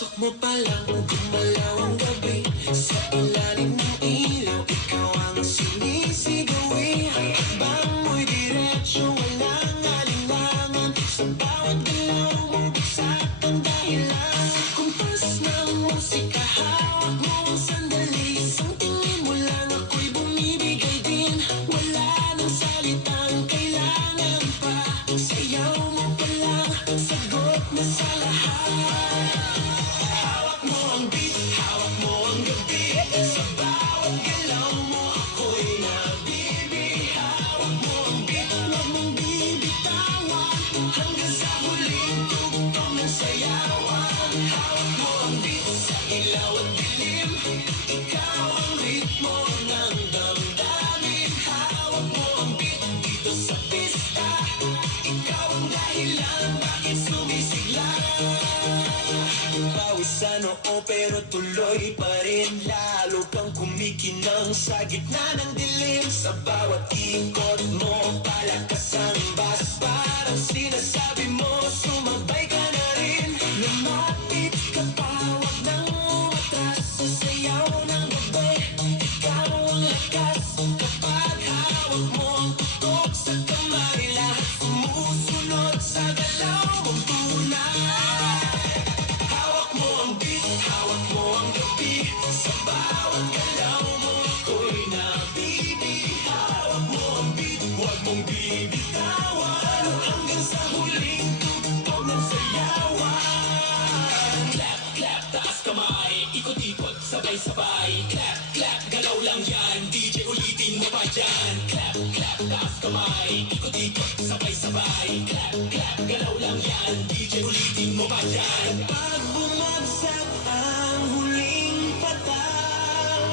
Pagpasok mo pa lang, gumalaw ang gabi. Sa ilalim ng ilaw, ikaw ang sinisigawi. Ang hakbang mo'y diretso, walang alinlangan. Sa bawat galaw mo, bigsat ang dahilan. Kumpas ng musika, hawak mo ang sandali. Isang tingin mo lang, ako'y bumibigay din. Wala nang salitang kailangan pa. Sayaw mo pa lang, sagot na sa lahat. Hawak mo ang beat, hawak mo ang gabi. Sa bawat galaw mo, ako'y nabibi. Hawak mo ang beat, huwag mong bibitawan. Hanggang sa huling tugtog ng sayawan. Hawak mo ang beat, sa ilaw at dilim. Ikaw ang ritmo ng damdamin. Hawak mo ang beat, dito sa pista. Ikaw ang dahilan, bakit sumisigla? Pawisan oo pero tuloy pa rin. Lalo kang kumikinang sa gitna ng dilim. Sa bawat ikot mo, palakas ang bas. Parang sinasabi mo, sumabay ka na rin. Lumapit ka pa, wag nang umatras. Sa sayaw ng gabi, ikaw ang lakas. Kapag hawak mo ang tutok sa kamay, lahat sumusunod sa galaw mong tunay. Hawak mo ang beat, hawak mo ang gabi. Sa bawat galaw mo, ako'y nabibi. Hawak mo ang beat, huwag mong bibitawan. Hanggang sa huling tugtog ng sayawan. Clap, clap, taas kamay. Ikot-ikot, sabay-sabay. Clap, clap, galaw lang yan. DJ ulitin mo pa dyan. Clap, clap, taas kamay. Ikot-ikot, sabay-sabay. Clap, clap, galaw lang yan. DJ ulitin mo pa dyan. Pag bumagsak ang huling patang,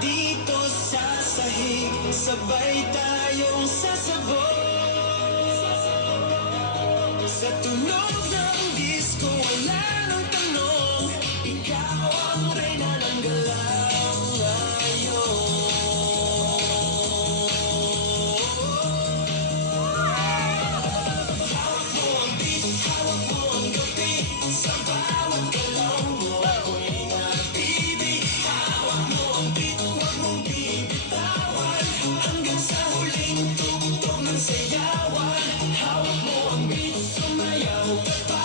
dito sa sahig, sabay tayong sasabog. Sa tunog ng disco, wala nang tanong. Ikaw ang reyna ng galaw ngayon. Hawak mo ang beat, hawak mo ang gabi. Sa bawat galaw mo, ako'y nabibi. Hawak mo ang beat, huwag mong bibitawan. Hanggang sa huling tugtog ng sayawan. Hawak mo ang beat, sumayaw ka pa.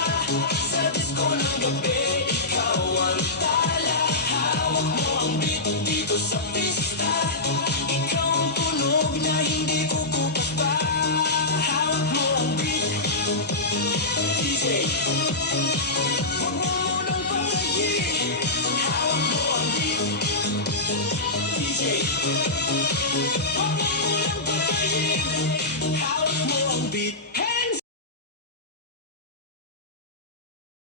Sa disco ng gabi, ikaw ang tala. Hawak mo ang beat, dito sa pista. Ikaw ang tunog na hindi kukupas pa. Hawak mo ang beat, DJ. Huwag mo